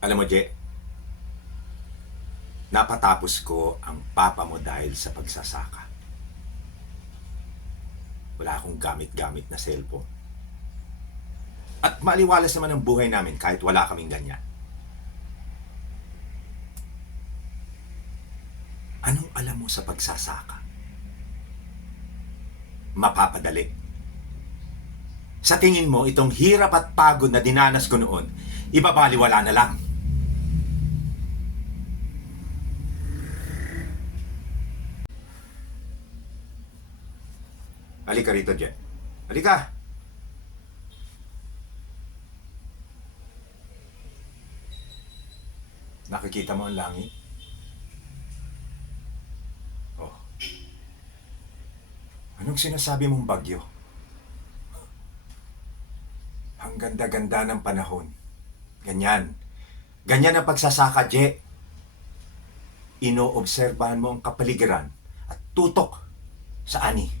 Alam mo, Je, napatapos ko ang papa mo dahil sa pagsasaka. Wala akong gamit-gamit na cellphone. At maliwalas naman ang buhay namin kahit wala kaming ganyan. Anong alam mo sa pagsasaka? Mapapadali. Sa tingin mo, itong hirap at pagod na dinanas ko noon, ibabaliwala na lang. Halika rito, Jen. Halika! Nakikita mo ang langit? Oh. Anong sinasabi mong bagyo? Ang ganda-ganda ng panahon. Ganyan. Ganyan ang pagsasaka, Je. Inoobserbahan mo ang kapaligiran at tutok sa ani.